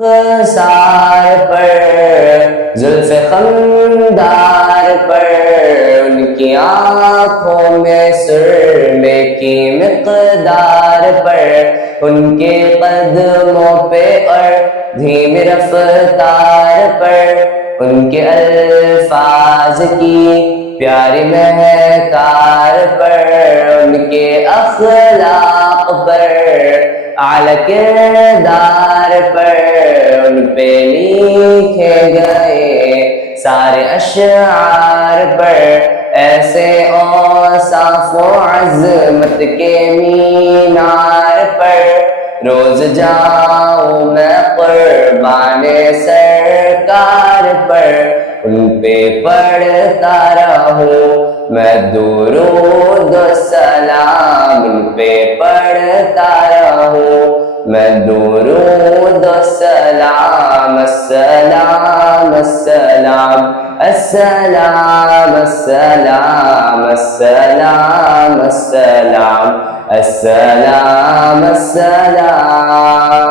خسار پر زلف خمدار پر ان کی آنکھوں میں سرمے کی مقدار پر ان کے قدموں پہ اور دھیمی رفتار پر ان کے الفاظ کی پیاری مہکار پر ان کے اخلاق پر اعلی کردار پر ان پہ لکھے گئے سارے اشعار پر ایسے اوصاف و عظمت کے مینار پر روز جاؤں میں قربان سرکار پر ان پہ پڑھتا رہوں میں درود و سلام ان پہ پڑھتا رہوں میں درود و سلام السلام السلام السلام السلام السلام السلام السلام السلام